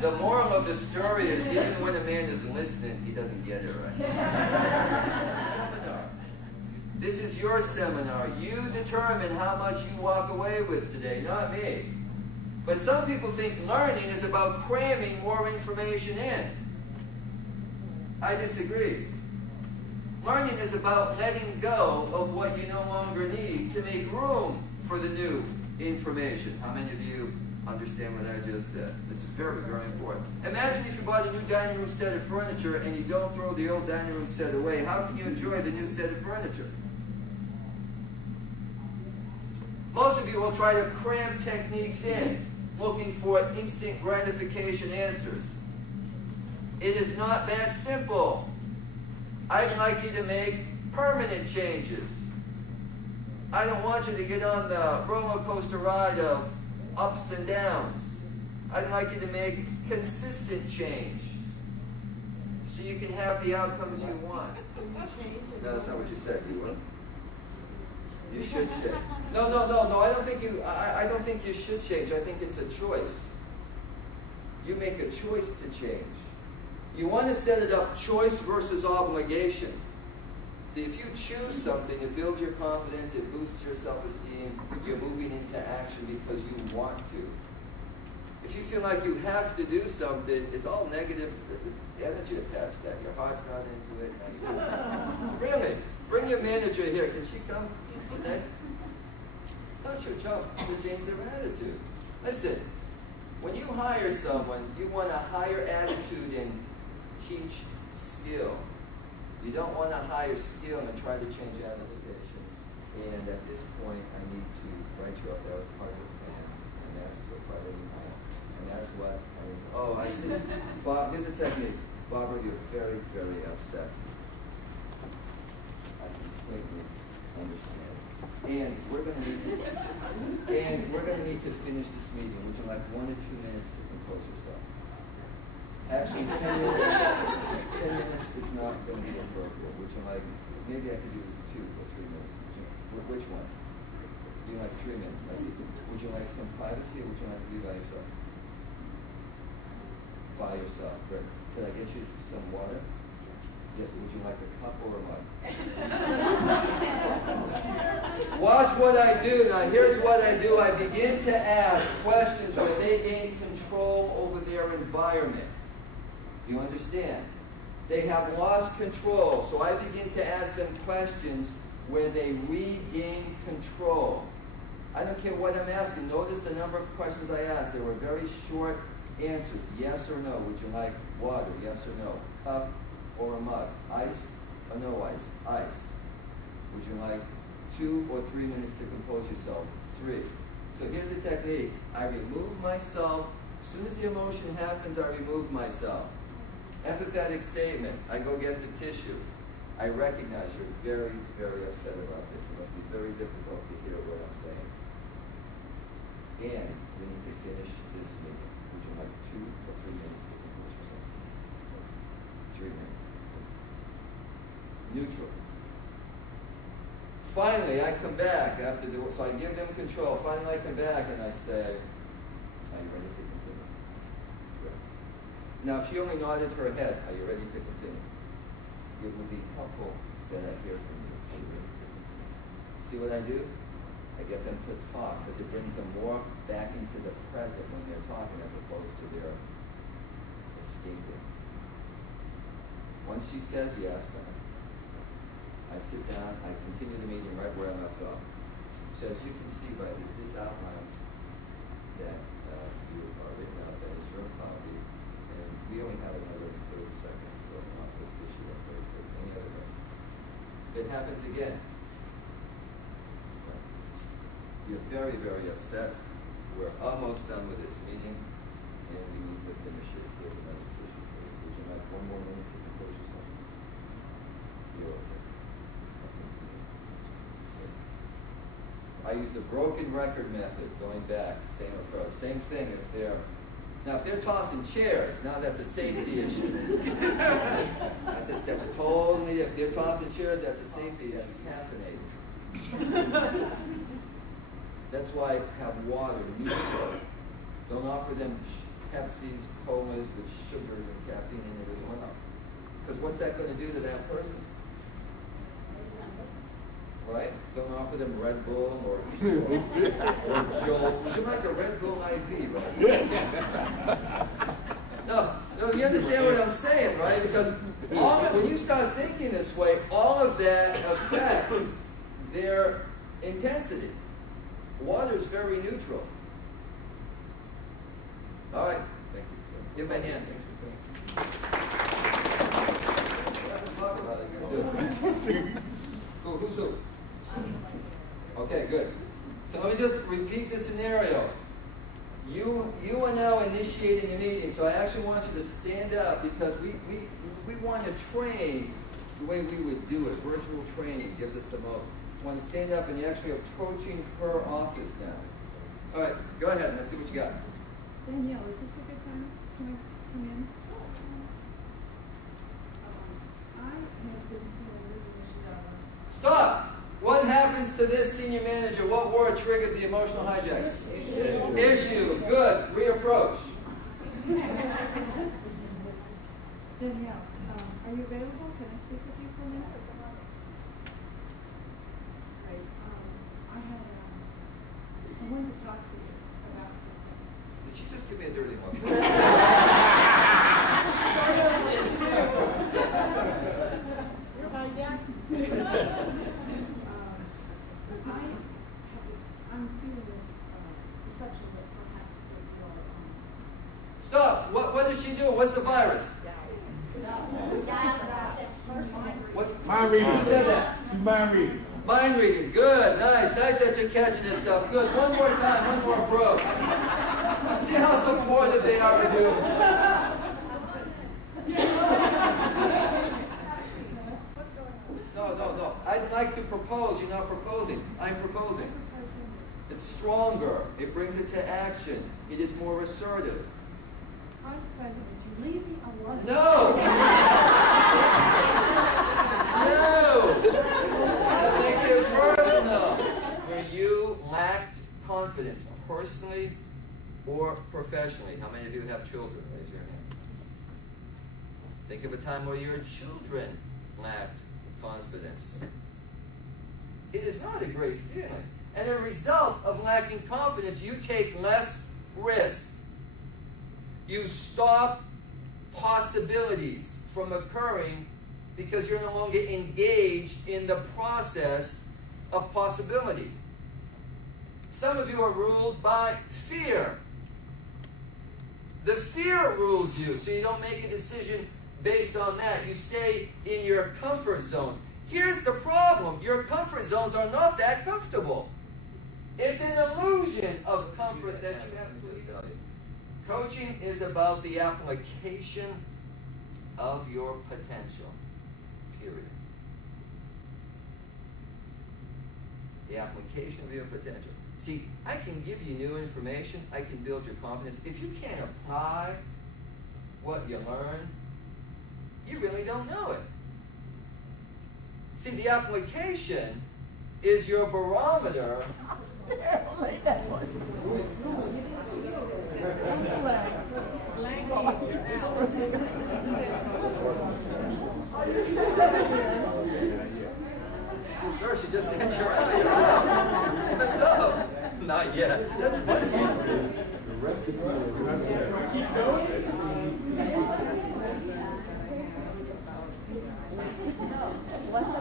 The moral of the story is, even when a man is listening, he doesn't get it right. Seminar. This is your seminar. You determine how much you walk away with today, not me. But some people think learning is about cramming more information in. I disagree. Learning is about letting go of what you no longer need to make room for the new information. How many of you understand what I just said? This is very, very important. Imagine if you bought a new dining room set of furniture and you don't throw the old dining room set away. How can you enjoy the new set of furniture? Most of you will try to cram techniques in, looking for instant gratification answers. It is not that simple. I'd like you to make permanent changes. I don't want you to get on the roller coaster ride of ups and downs. I'd like you to make consistent change so you can have the outcomes you want. No, that's not what you said. You will. You should change. No. I don't think you should change. I think it's a choice. You make a choice to change. You want to set it up choice versus obligation. See, if you choose something, it builds your confidence, it boosts your self-esteem, you're moving into action because you want to. If you feel like you have to do something, it's all negative energy attached to that. Your heart's not into it. Really? Bring your manager here. Can she come today? It's not your job to change their attitude. Listen, when you hire someone, you want a higher attitude and teach skill. You don't want to hire skill and try to change attitudes. And at this point, I need to write you up. That was part of the plan, and that's still part of the plan. And that's what I need to. Oh, I see. Bob, here's a technique. Barbara, you're very, very upset. I completely understand. And we're going to need to finish this meeting. Would you like 1 or 2 minutes to compose yourself? Actually, 10 minutes is not going to be appropriate. Would you like, maybe I could do 2 or 3 minutes. Which one? You like 3 minutes? I see. Would you like some privacy, or would you like to be by yourself? By yourself. Great. Could I get you some water? Yes. Would you like a cup or a mug? Watch what I do. Now, here's what I do. I begin to ask questions where they gain control over their environment. Do you understand? They have lost control. So I begin to ask them questions where they regain control. I don't care what I'm asking. Notice the number of questions I asked. They were very short answers. Yes or no. Would you like water? Yes or no. Cup or a mug? Ice or no ice? Ice. Would you like 2 or 3 minutes to compose yourself? 3. So here's the technique. I remove myself. As soon as the emotion happens, I remove myself. Empathetic statement. I go get the tissue. I recognize you're very, very upset about this. It must be very difficult to hear what I'm saying. And we need to finish this meeting. Would you like 2 or 3 minutes to compose yourself? 3 minutes. Neutral. Finally, I come back after so I give them control. Finally, I come back and I say, are you ready to continue? Good. Now, if she only nodded her head, are you ready to continue? It would be helpful that I hear from you. Are you ready to continue? See what I do? I get them to talk because it brings them more back into the present when they're talking as opposed to their escaping. Once she says yes, I sit down, I continue the meeting right where I left off. So as you can see by this outlines that you are written out, that is your copy, and we only have another 30 seconds, so I'll not this issue up very quick. Any other way? If it happens again, you're very, very upset. We're almost done with this meeting, and we need to finish it. Here's another issue for you. Would you like 1 more minute to compose yourself? You're okay. I use the broken record method, going back, same approach. Same thing if they're tossing chairs, now that's a safety issue. That's a totally, if they're tossing chairs, that's a safety, that's caffeinated. That's why I have water, neutral. Don't offer them Pepsis, colas with sugars and caffeine in it as well. Because what's that going to do to that person? Right? Don't offer them Red Bull or Jolt. Would you like a Red Bull IV, right? No, you understand what I'm saying, right? Because when you start thinking this way, all of that affects their intensity. Water is very neutral. All right. Thank you. Give my hand. Talk about it. Who's who? Okay, good. So let me just repeat the scenario. You are now initiating a meeting, so I actually want you to stand up because we want to train the way we would do it. Virtual training gives us the most. You want to stand up and you're actually approaching her office now. All right, go ahead and let's see what you got. Danielle, is this a good time? Can I come in? I have been feeling this initiative. Stop! What happens to this senior manager? What word triggered the emotional hijack? Issue. Good. Reapproach. Danielle, are you available? Can I speak with you for a minute? Great. I wanted to talk to you about something. Did she just give me a dirty look? You're hijacking. I'm feeling this perception that perhaps that you're Stop. What is she doing? What's the virus? What? Mind reading. Who said that? Mind reading. Mind reading. Good. Nice. Nice that you're catching this stuff. Good. One more time. One more approach. See how supportive they are of you. No. I'd like to propose. You're not proposing. I'm proposing. It's stronger. It brings it to action. It is more assertive. Vice President, you leave me alone. No! No! That makes it personal. Where you lacked confidence, personally or professionally. How many of you have children? Raise your hand. Think of a time where your children lacked confidence. It is not a great feeling. And a result of lacking confidence, you take less risk. You stop possibilities from occurring because you're no longer engaged in the process of possibility. Some of you are ruled by fear. The fear rules you, so you don't make a decision based on that. You stay in your comfort zones. Here's the problem. Your comfort zones are not that comfortable. It's an illusion of comfort that you have to tell you. Coaching is about the application of your potential. Period. The application of your potential. See, I can give you new information. I can build your confidence. If you can't apply what you learn, you really don't know it. See, the application is your barometer. Sure, she just sent you out. You're out. What's up? Not yet. That's funny. What's the